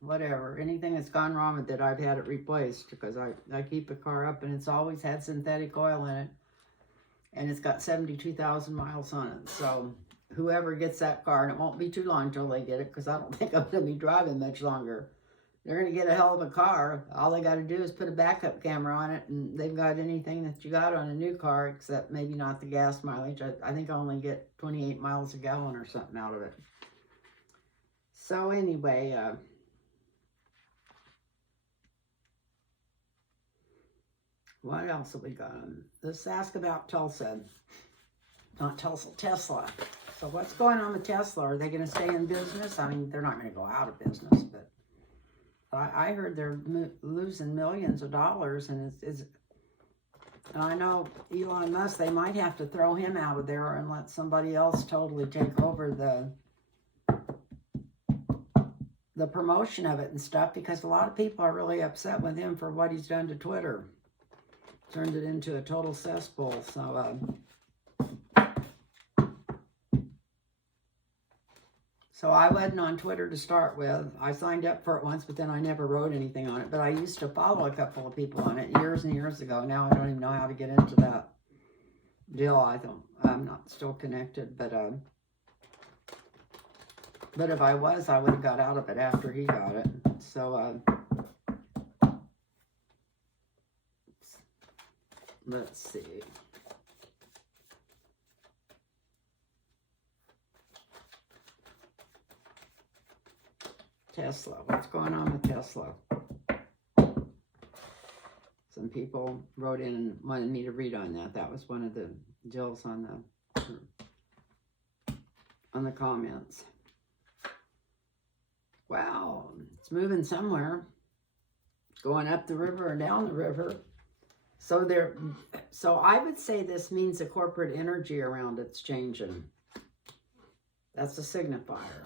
whatever. Anything that's gone wrong with it, I've had it replaced, because I keep a car up, and it's always had synthetic oil in it. And it's got 72,000 miles on it. So whoever gets that car, and it won't be too long till they get it, because I don't think I'm going to be driving much longer. They're going to get a hell of a car. All they got to do is put a backup camera on it, and they've got anything that you got on a new car, except maybe not the gas mileage. I think I only get 28 miles a gallon or something out of it. So anyway, what else have we got? Let's ask about Tulsa. Not Tulsa, Tesla. So what's going on with Tesla? Are they going to stay in business? I mean, they're not going to go out of business, but I heard they're losing millions of dollars, and and I know Elon Musk, they might have to throw him out of there and let somebody else totally take over the promotion of it and stuff, because a lot of people are really upset with him for what he's done to Twitter. Turned it into a total cesspool. So I wasn't on Twitter to start with. I signed up for it once, but then I never wrote anything on it. But I used to follow a couple of people on it years and years ago. Now I don't even know how to get into that deal. I'm not still connected, but But if I was, I would have got out of it after he got it. So, let's see. Tesla. What's going on with Tesla? Some people wrote in and wanted me to read on that. That was one of the deals on the comments. Wow, it's moving somewhere. It's going up the river and down the river. So I would say this means the corporate energy around it's changing. That's a signifier.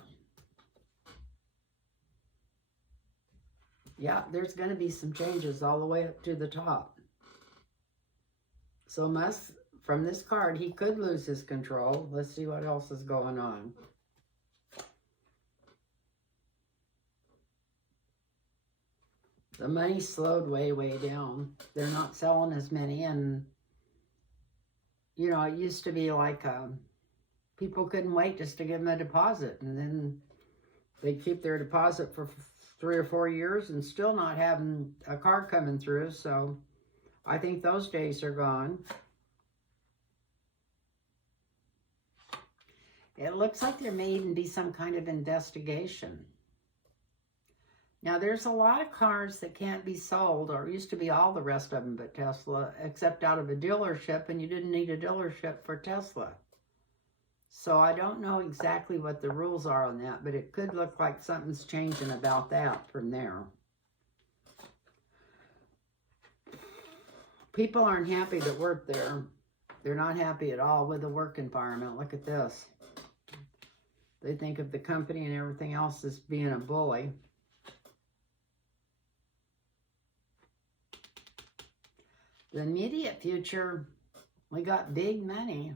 Yeah, there's going to be some changes all the way up to the top. So Musk, from this card, he could lose his control. Let's see what else is going on. The money slowed way, way down. They're not selling as many. And, you know, it used to be like people couldn't wait just to give them a deposit. And then they'd keep their deposit for 3 or 4 years and still not having a car coming through. So I think those days are gone. It looks like there may even be some kind of investigation. Now, there's a lot of cars that can't be sold, or it used to be all the rest of them but Tesla, except out of a dealership, and you didn't need a dealership for Tesla. So I don't know exactly what the rules are on that, but it could look like something's changing about that from there. People aren't happy that work there. They're not happy at all with the work environment. Look at this. They think of the company and everything else as being a bully. The immediate future, we got big money.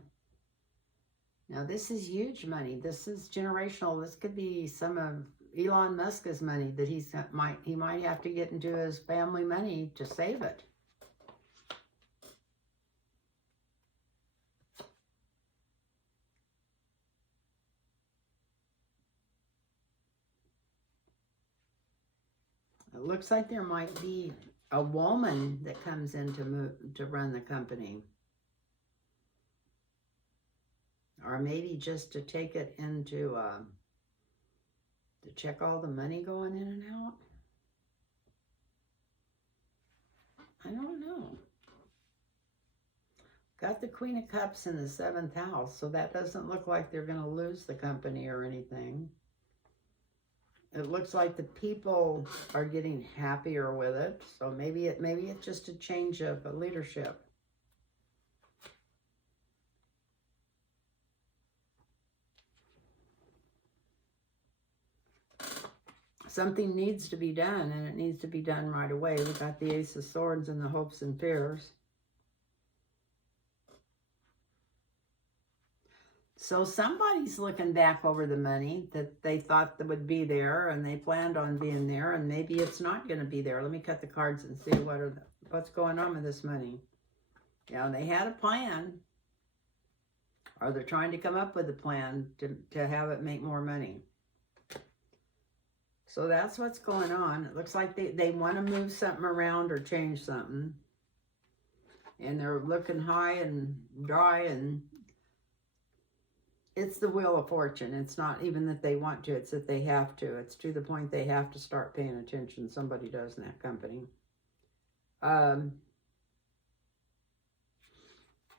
Now, this is huge money. This is generational. This could be some of Elon Musk's money that he might have to get into his family money to save it. It looks like there might be a woman that comes in to run the company. Or maybe just to take it into, to check all the money going in and out. I don't know. Got the Queen of Cups in the 7th house, so that doesn't look like they're going to lose the company or anything. It looks like the people are getting happier with it, so maybe it's just a change of leadership. Something needs to be done, and it needs to be done right away. We got the Ace of Swords and the hopes and fears. So somebody's looking back over the money that they thought that would be there, and they planned on being there, and maybe it's not going to be there. Let me cut the cards and see what's going on with this money. Yeah, they had a plan, or they're trying to come up with a plan to have it make more money. So that's what's going on. It looks like they want to move something around or change something. And they're looking high and dry, and it's the Wheel of Fortune. It's not even that they want to, it's that they have to. It's to the point they have to start paying attention. Somebody does in that company. The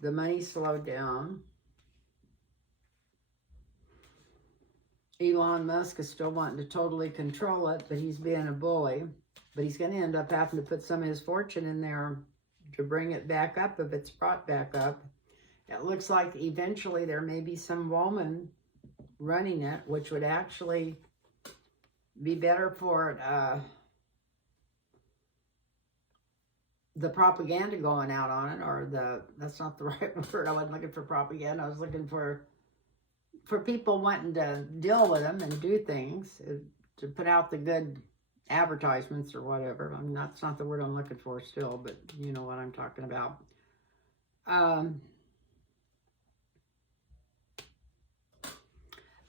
money slowed down. Elon Musk is still wanting to totally control it, but he's being a bully. But he's going to end up having to put some of his fortune in there to bring it back up if it's brought back up. It looks like eventually there may be some woman running it, which would actually be better for the propaganda going out on it, or that's not the right word. I wasn't looking for propaganda. I was looking for people wanting to deal with them and do things, to put out the good advertisements or whatever. I mean, that's not the word I'm looking for still, but you know what I'm talking about.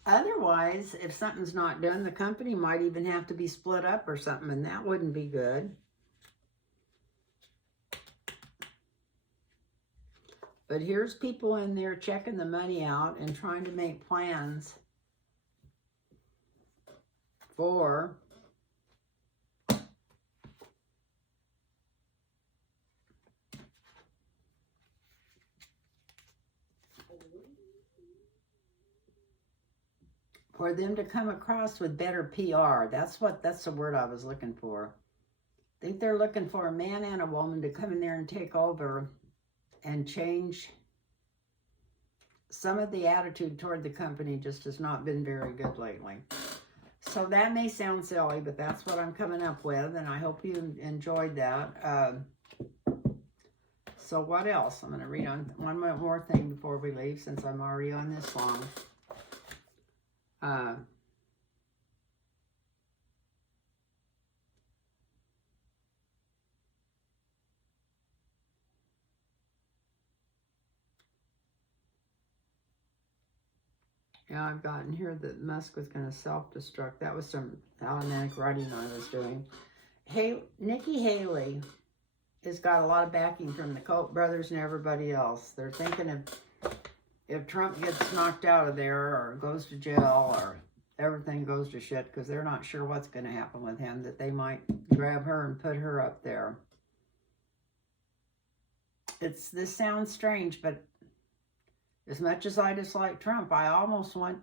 Otherwise, if something's not done, the company might even have to be split up or something, and that wouldn't be good. But here's people in there checking the money out and trying to make plans for them to come across with better PR. That's the word I was looking for. I think they're looking for a man and a woman to come in there and take over and change. Some of the attitude toward the company just has not been very good lately. So that may sound silly, but that's what I'm coming up with, and I hope you enjoyed that. So what else? I'm going to read on one more thing before we leave, since I'm already on this long. Yeah, I've gotten here that Musk was going to self-destruct. That was some automatic writing I was doing. Hey, Nikki Haley has got a lot of backing from the Koch brothers and everybody else. They're thinking if Trump gets knocked out of there or goes to jail or everything goes to shit, because they're not sure what's going to happen with him, that they might grab her and put her up there. This sounds strange, but as much as I dislike Trump, I almost want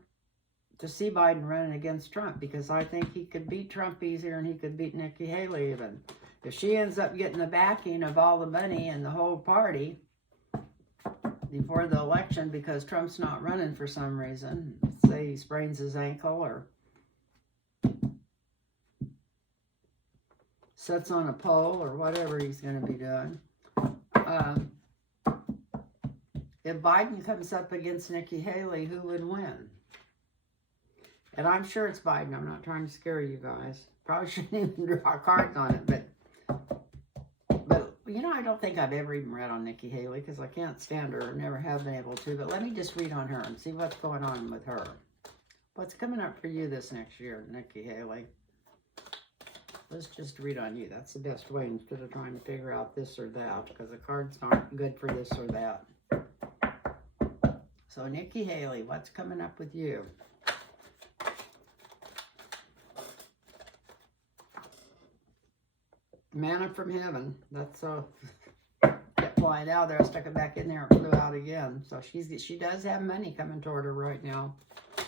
to see Biden running against Trump, because I think he could beat Trump easier and he could beat Nikki Haley even. If she ends up getting the backing of all the money and the whole party before the election, because Trump's not running for some reason, say he sprains his ankle or sits on a pole or whatever he's going to be doing. If Biden comes up against Nikki Haley, who would win? And I'm sure it's Biden. I'm not trying to scare you guys. Probably shouldn't even draw cards on it, but you know, I don't think I've ever even read on Nikki Haley, because I can't stand her. I never have been able to. But let me just read on her and see what's going on with her. What's coming up for you this next year, Nikki Haley? Let's just read on you. That's the best way, instead of trying to figure out this or that, because the cards aren't good for this or that. So, Nikki Haley, what's coming up with you? Manna from heaven. That's kept flying out there. I stuck it back in there and flew out again. So she does have money coming toward her right now.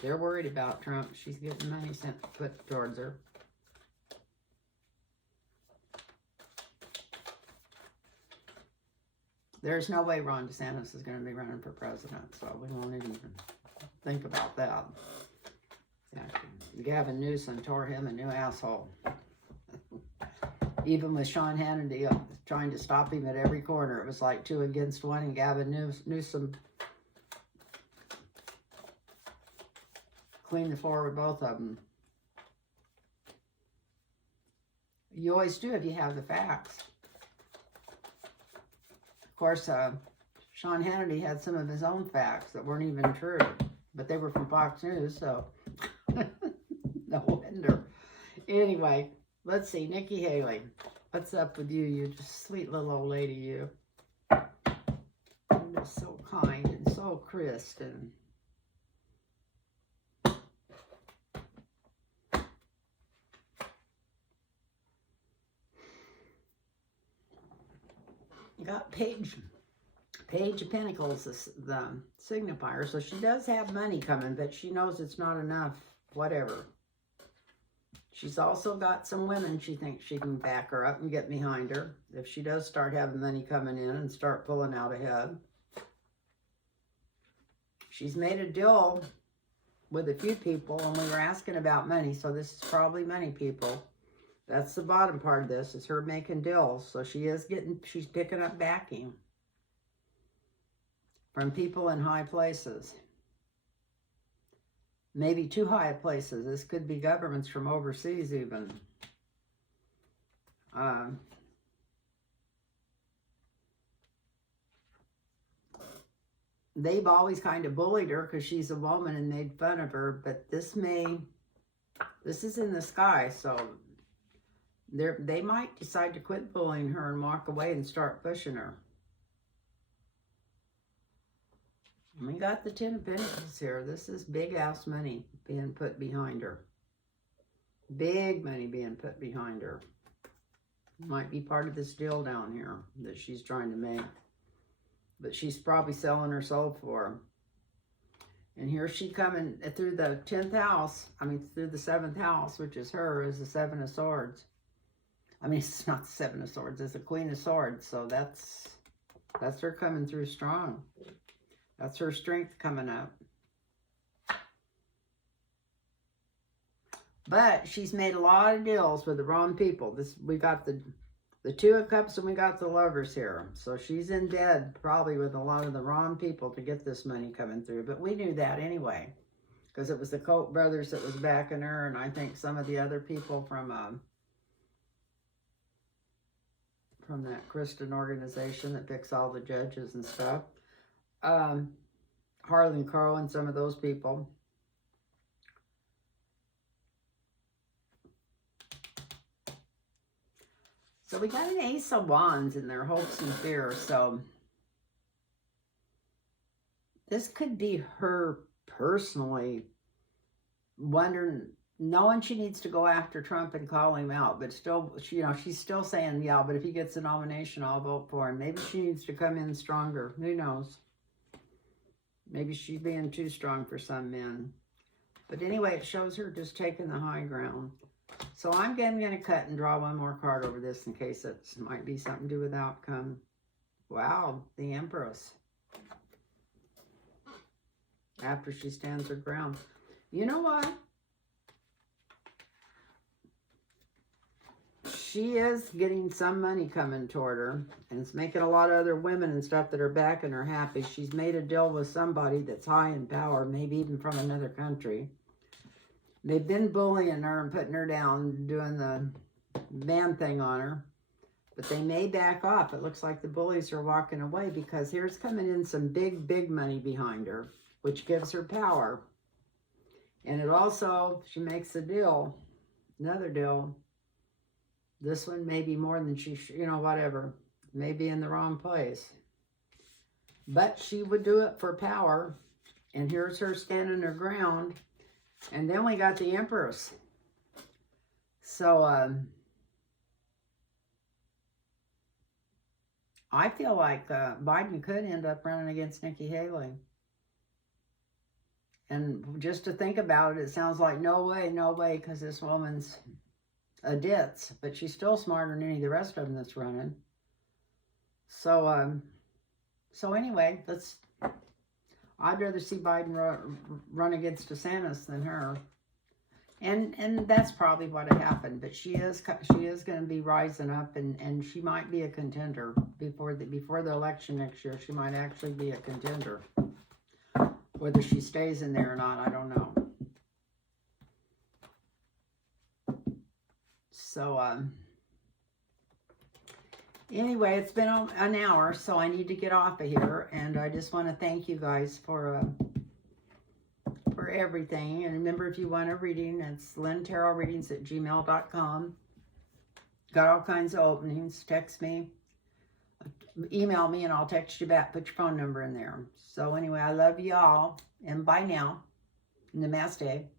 They're worried about Trump. She's getting money put towards her. There's no way Ron DeSantis is going to be running for president, so we won't even think about that. Yeah, Gavin Newsom tore him a new asshole. Even with Sean Hannity trying to stop him at every corner, it was like 2 against 1, and Gavin Newsom cleaned the floor with both of them. You always do if you have the facts. Of course, Sean Hannity had some of his own facts that weren't even true, but they were from Fox News, so no wonder. Anyway, let's see, Nikki Haley, what's up with you? You just sweet little old lady, you. You're just so kind and so crisp and got Page of Pentacles, the signifier. So she does have money coming, but she knows it's not enough, whatever. She's also got some women she thinks she can back her up and get behind her if she does start having money coming in and start pulling out ahead. She's made a deal with a few people, and we were asking about money, so this is probably money people. That's the bottom part of this, is her making deals. So she's picking up backing from people in high places. Maybe too high places. This could be governments from overseas even. they've always kind of bullied her because she's a woman and made fun of her. But this is in the sky, so they might decide to quit bullying her and walk away and start pushing her. We got the 10 of Pentacles here. This is big-ass money being put behind her. Big money being put behind her. Might be part of this deal down here that she's trying to make. But she's probably selling her soul for. And here she coming through the 10th house. I mean, through the 7th house, which is her, is the 7 of Swords. I mean, it's not the 7 of Swords. It's the Queen of Swords. So that's her coming through strong. That's her strength coming up. But she's made a lot of deals with the wrong people. We got the 2 of Cups and we got the Lovers here. So she's in debt probably with a lot of the wrong people to get this money coming through. But we knew that anyway. Because it was the Koch brothers that was backing her. And I think some of the other people from that Christian organization that picks all the judges and stuff. Harlan Crow and some of those people. So we got an Ace of Wands in their hopes and fears. So this could be her personally wondering, knowing she needs to go after Trump and call him out, but still, she's still saying, yeah, but if he gets the nomination, I'll vote for him. Maybe she needs to come in stronger. Who knows? Maybe she's being too strong for some men. But anyway, it shows her just taking the high ground. So I'm again going to cut and draw one more card over this in case it might be something to do with outcome. Wow, the Empress. After she stands her ground. You know what? She is getting some money coming toward her. And it's making a lot of other women and stuff that are backing her happy. She's made a deal with somebody that's high in power, maybe even from another country. They've been bullying her and putting her down, doing the man thing on her. But they may back off. It looks like the bullies are walking away because here's coming in some big, big money behind her, which gives her power. And it also, she makes a deal, another deal. This one may be more than she, whatever. May be in the wrong place. But she would do it for power. And here's her standing her ground. And then we got the Empress. So, I feel like Biden could end up running against Nikki Haley. And just to think about it, it sounds like no way, because this woman's a ditz. But she's still smarter than any of the rest of them that's running. So, anyway, I'd rather see Biden run against DeSantis than her. And that's probably what happened. But she is going to be rising up, and she might be a contender before the election next year. She might actually be a contender. Whether she stays in there or not, I don't know. So, anyway, it's been an hour, so I need to get off of here. And I just want to thank you guys for everything. And remember, if you want a reading, it's LynnTarotReadings@gmail.com. Got all kinds of openings. Text me. Email me, and I'll text you back. Put your phone number in there. So anyway, I love you all. And bye now. Namaste.